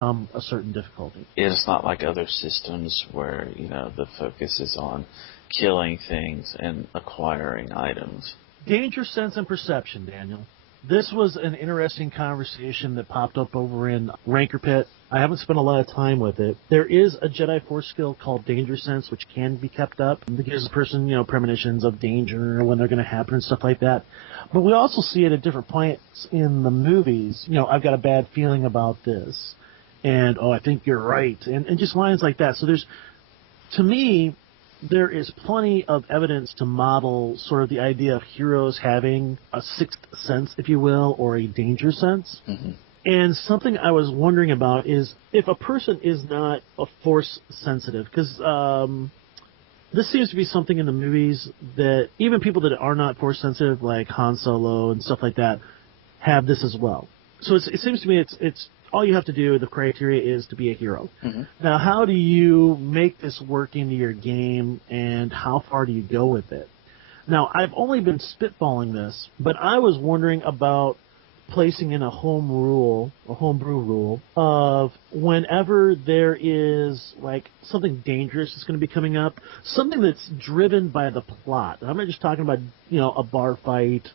a certain difficulty. It's not like other systems where, the focus is on killing things and acquiring items. Danger sense and perception, Daniel. This was an interesting conversation that popped up over in Ranker Pit. I haven't spent a lot of time with it. There is a Jedi Force skill called Danger Sense, which can be kept up. It gives the person, premonitions of danger, when they're going to happen and stuff like that. But we also see it at different points in the movies. I've got a bad feeling about this. And, I think you're right. And just lines like that. So to me, there is plenty of evidence to model sort of the idea of heroes having a sixth sense, if you will, or a danger sense. Mm-hmm. And something I was wondering about is if a person is not a force sensitive, because this seems to be something in the movies that even people that are not force sensitive, like Han Solo and stuff like that, have this as well. So it seems to me it's all you have to do, the criteria is to be a hero. Mm-hmm. Now, how do you make this work into your game, and how far do you go with it? Now, I've only been spitballing this, but I was wondering about placing in a homebrew rule of whenever there is like something dangerous that's going to be coming up, something that's driven by the plot. And I'm not just talking about, a bar fight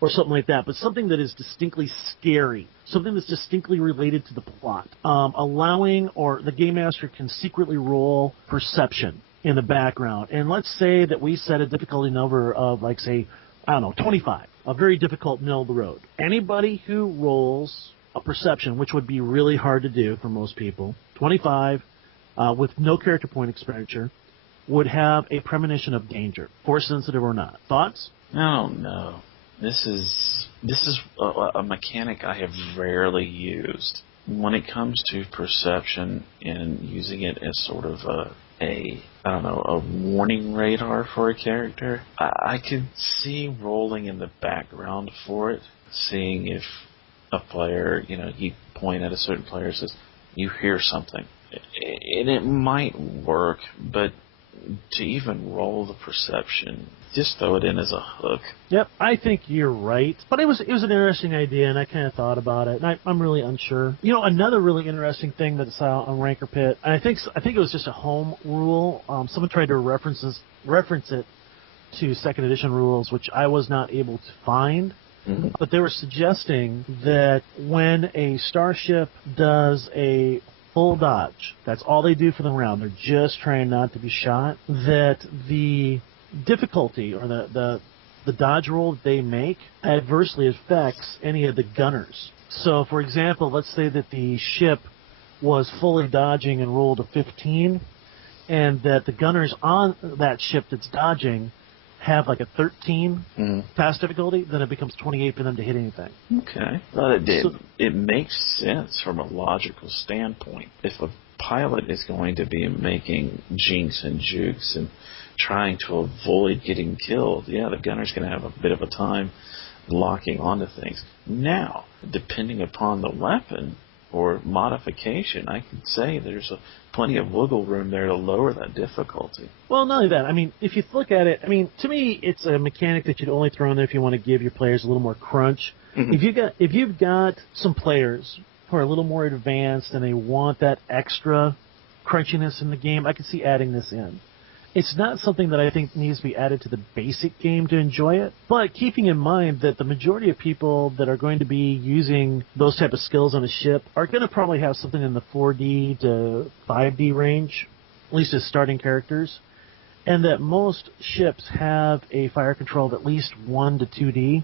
or something like that, but something that is distinctly scary, something that's distinctly related to the plot. Allowing, or the game master can secretly roll perception in the background. And let's say that we set a difficulty number of, 25, a very difficult middle of the road. Anybody who rolls a perception, which would be really hard to do for most people, 25, with no character point expenditure, would have a premonition of danger, force sensitive or not. Thoughts? Oh, no. This is a mechanic I have rarely used. When it comes to perception and using it as sort of a warning radar for a character, I could see rolling in the background for it, seeing if a player, you point at a certain player and says, you hear something. And it might work, but to even roll the perception, just throw it in as a hook. Yep, I think you're right. But it was an interesting idea, and I kind of thought about it, and I'm really unsure. Another really interesting thing that's on Ranker Pit, and I think it was just a home rule. Someone tried to reference it to second edition rules, which I was not able to find. Mm-hmm. But they were suggesting that when a starship does a full dodge, that's all they do for the round, they're just trying not to be shot, that the difficulty or the dodge roll that they make adversely affects any of the gunners. So, for example, let's say that the ship was fully dodging and rolled a 15, and that the gunners on that ship that's dodging have like a 13 pass difficulty, then it becomes 28 for them to hit anything. Okay. Well, it makes sense from a logical standpoint. If a pilot is going to be making jinx and jukes and trying to avoid getting killed, the gunner's going to have a bit of a time locking onto things. Now, depending upon the weapon or modification, I could say there's plenty of wiggle room there to lower that difficulty. Well, not only that, if you look at it, to me, it's a mechanic that you'd only throw in there if you want to give your players a little more crunch. Mm-hmm. If you've got some players who are a little more advanced and they want that extra crunchiness in the game, I could see adding this in. It's not something that I think needs to be added to the basic game to enjoy it, but keeping in mind that the majority of people that are going to be using those type of skills on a ship are going to probably have something in the 4D to 5D range, at least as starting characters, and that most ships have a fire control of at least 1 to 2D.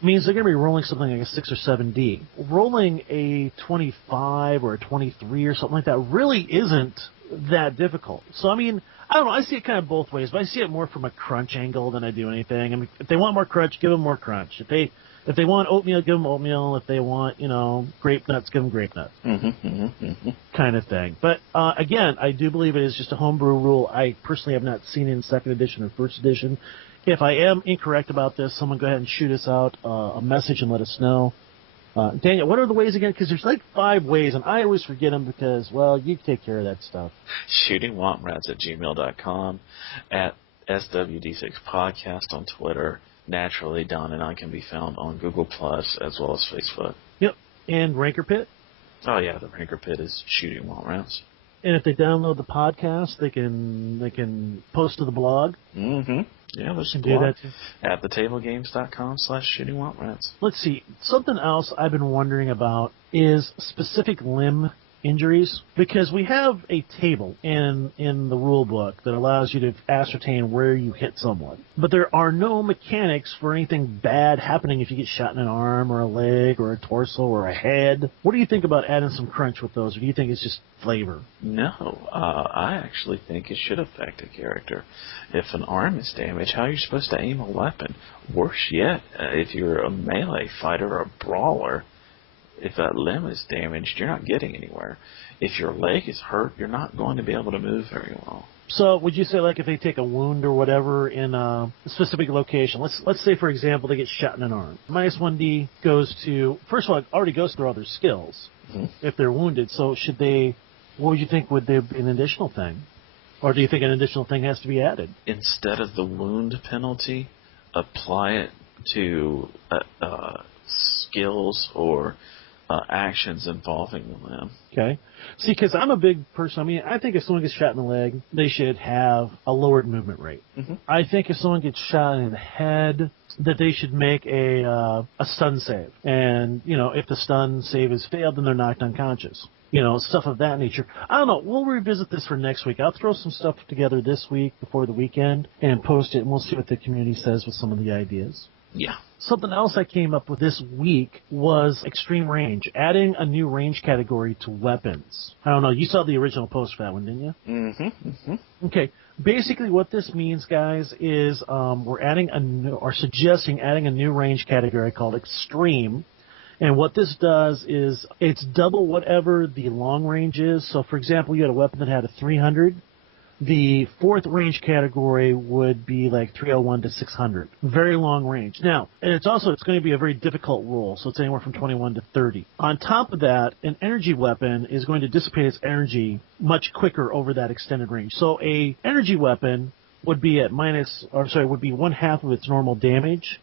Means they're going to be rolling something like a 6 or 7D. Rolling a 25 or a 23 or something like that really isn't that difficult. So, I don't know. I see it kind of both ways, but I see it more from a crunch angle than I do anything. If they want more crunch, give them more crunch. If they want oatmeal, give them oatmeal. If they want, grape nuts, give them grape nuts. Kind of thing. But, again, I do believe it is just a homebrew rule. I personally have not seen it in 2nd edition or 1st edition. If I am incorrect about this, someone go ahead and shoot us out a message and let us know. Daniel, what are the ways again? Because there's like 5 ways, and I always forget them because, well, you take care of that stuff. Shooting womprats at gmail.com, at SWD6 Podcast on Twitter. Naturally, Don and I can be found on Google Plus as well as Facebook. Yep, and Ranker Pit. Oh yeah, the Ranker Pit is shooting Womp Rats. And if they download the podcast, they can post to the blog. Mm-hmm. Yeah, there's a do blog that too. at thetablegames.com/shooting Womp Rats. Let's see. Something else I've been wondering about is specific limb injuries, because we have a table in the rule book that allows you to ascertain where you hit someone. But there are no mechanics for anything bad happening if you get shot in an arm or a leg or a torso or a head. What do you think about adding some crunch with those, or do you think it's just flavor? No, I actually think it should affect a character. If an arm is damaged, how are you supposed to aim a weapon? Worse yet, if you're a melee fighter or a brawler, if that limb is damaged, you're not getting anywhere. If your leg is hurt, you're not going to be able to move very well. So would you say, like, if they take a wound or whatever in a specific location, let's say, for example, they get shot in an arm. Minus 1D goes to, first of all, it already goes through all their skills if they're wounded. So should they, what would you think, would there be an additional thing? Or do you think an additional thing has to be added? Instead of the wound penalty, apply it to skills or actions involving the limb. Okay. See, because I'm a big person. I mean, I think if someone gets shot in the leg, they should have a lowered movement rate. I think if someone gets shot in the head, that they should make a stun save. And, you know, if the stun save is failed, then they're knocked unconscious. You know, stuff of that nature. I don't know. We'll revisit this for next week. I'll throw some stuff together this week before the weekend and post it, and we'll see what the community says with some of the ideas. Yeah. Something else I came up with this week was extreme range, adding a new range category to weapons. I don't know. You saw the original post for that one, didn't you? Okay. Basically, what this means, guys, is we're adding suggesting adding a new range category called extreme. And what this does is it's double whatever the long range is. So, for example, you had a weapon that had a 300. The fourth range category would be like 301 to 600. Very long range. Now, and it's going to be a very difficult roll, so it's anywhere from 21 to 30. On top of that, an energy weapon is going to dissipate its energy much quicker over that extended range. So a energy weapon would be would be one half of its normal damage,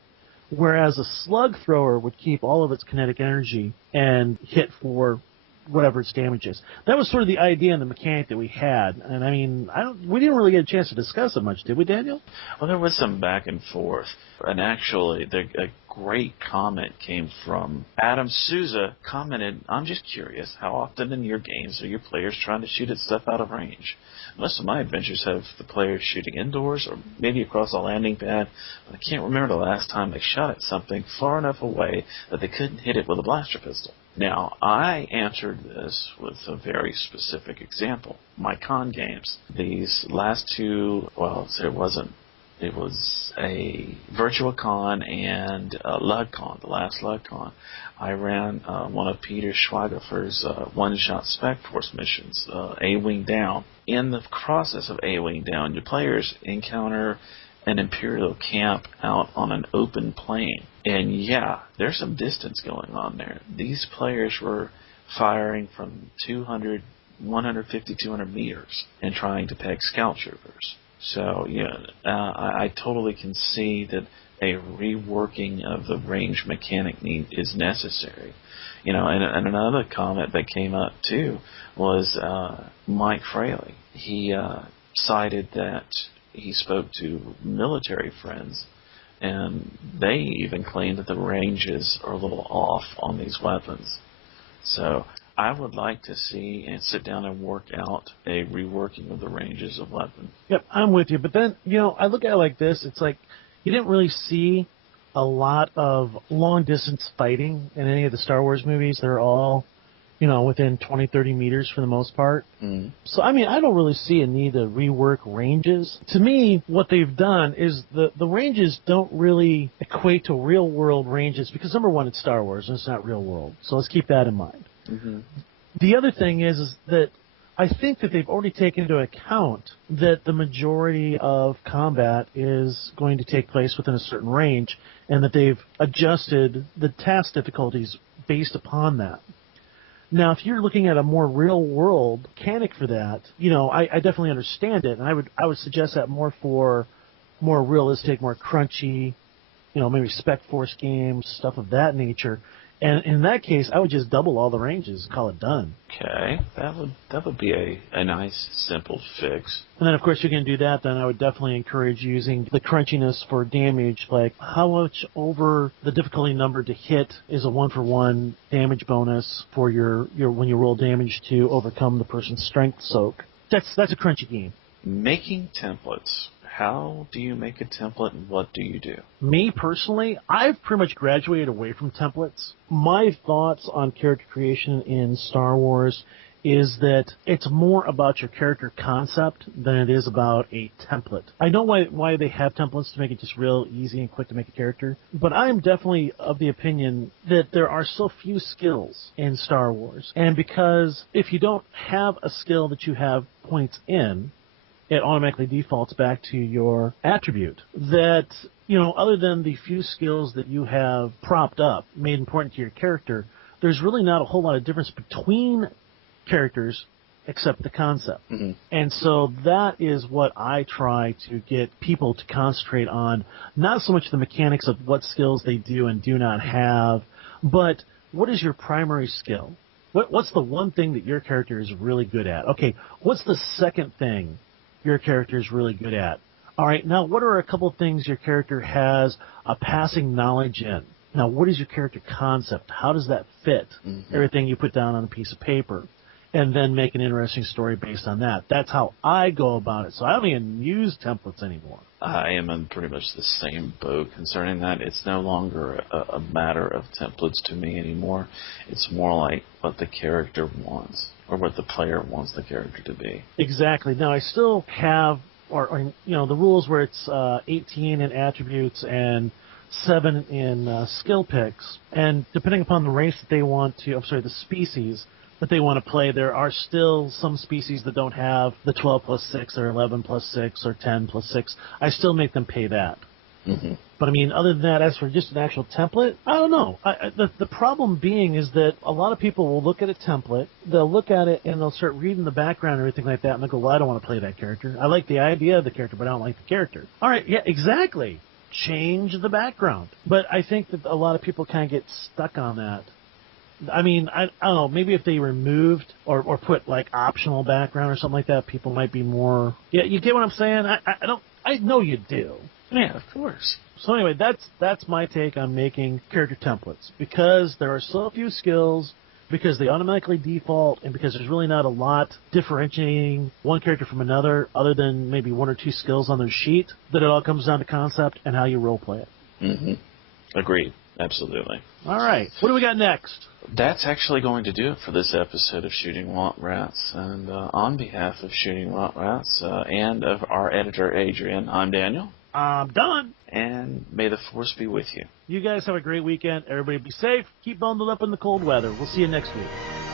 whereas a slug thrower would keep all of its kinetic energy and hit for whatever its damage is. That was sort of the idea and the mechanic that we had. And, I mean, we didn't really get a chance to discuss it much, did we, Daniel? Well, there was some back and forth. And actually, a great comment came from Adam Souza. Commented, I'm just curious, how often in your games are your players trying to shoot at stuff out of range? Most of my adventures have the players shooting indoors or maybe across a landing pad, but I can't remember the last time they shot at something far enough away that they couldn't hit it with a blaster pistol. Now, I answered this with a very specific example. My con games. These last two, it was a Virtua Con and a LUGCon, the last LUGCon. I ran one of Peter Schweigerfer's one-shot Spec Force missions, A-Wing Down. In the process of A-Wing Down, your players encounter an Imperial camp out on an open plain. And yeah, there's some distance going on there. These players were firing from 200, 150, 200 meters and trying to peg scout troopers. So, yeah, I totally can see that a reworking of the range mechanic is necessary. You know, and another comment that came up, too, was Mike Fraley. He cited that he spoke to military friends, and they even claimed that the ranges are a little off on these weapons. So I would like to see and sit down and work out a reworking of the ranges of weapons. Yep, I'm with you. But then, you know, I look at it like this. It's like you didn't really see a lot of long-distance fighting in any of the Star Wars movies. They're all, you know, within 20, 30 meters for the most part. So, I mean, I don't really see a need to rework ranges. To me, what they've done is the ranges don't really equate to real-world ranges because, number one, it's Star Wars and it's not real-world. So let's keep that in mind. The other thing is that I think that they've already taken into account that the majority of combat is going to take place within a certain range and that they've adjusted the task difficulties based upon that. Now, if you're looking at a more real-world mechanic for that, you know, I definitely understand it, and I would suggest that more for more realistic, more crunchy, you know, maybe Spec Force games, stuff of that nature. And in that case, I would just double all the ranges, call it done. Okay, that would be a nice, simple fix. And then, of course, you can do that. Then I would definitely encourage using the crunchiness for damage, like how much over the difficulty number to hit is a 1-for-1 damage bonus for your when you roll damage to overcome the person's strength soak. That's a crunchy game. Making templates. How do you make a template, and what do you do? Me, personally, I've pretty much graduated away from templates. My thoughts on character creation in Star Wars is that it's more about your character concept than it is about a template. I know why they have templates to make it just real easy and quick to make a character, but I'm definitely of the opinion that there are so few skills in Star Wars. And because if you don't have a skill that you have points in, it automatically defaults back to your attribute. That, other than the few skills that you have propped up, made important to your character, there's really not a whole lot of difference between characters except the concept. Mm-hmm. And so that is what I try to get people to concentrate on, not so much the mechanics of what skills they do and do not have, but what is your primary skill? What's the one thing that your character is really good at? Okay, what's the second thing your character is really good at? All right, now what are a couple of things your character has a passing knowledge in? Now, what is your character concept? How does that fit everything you put down on a piece of paper? And then make an interesting story based on that. That's how I go about it. So I don't even use templates anymore. I am in pretty much the same boat concerning that. It's no longer a matter of templates to me anymore. It's more like what the character wants, or what the player wants the character to be. Exactly. Now, I still have, the rules where it's 18 in attributes and 7 in skill picks. And depending upon the race that they want to, the species that they want to play, there are still some species that don't have the 12 plus 6 or 11 plus 6 or 10 plus 6. I still make them pay that. Mm-hmm. But I mean, other than that, as for just an actual template, I don't know. The problem being is that a lot of people will look at a template, they'll look at it, and they'll start reading the background and everything like that, and they'll go, well, I don't want to play that character. I like the idea of the character, but I don't like the character. All right, yeah, exactly. Change the background. But I think that a lot of people kind of get stuck on that. I mean, I don't know, maybe if they removed or put, like, optional background or something like that, people might be more... Yeah, you get what I'm saying? I know you do. Yeah, of course. So anyway, that's my take on making character templates. Because there are so few skills, because they automatically default, and because there's really not a lot differentiating one character from another, other than maybe 1 or 2 skills on their sheet, that it all comes down to concept and how you roleplay it. Mm-hmm. Agreed. Absolutely. All right. What do we got next? That's actually going to do it for this episode of Shooting Womp Rats. And on behalf of Shooting Womp Rats and of our editor, Adrian, I'm Daniel. I'm Don. And may the Force be with you. You guys have a great weekend. Everybody be safe. Keep bundled up in the cold weather. We'll see you next week.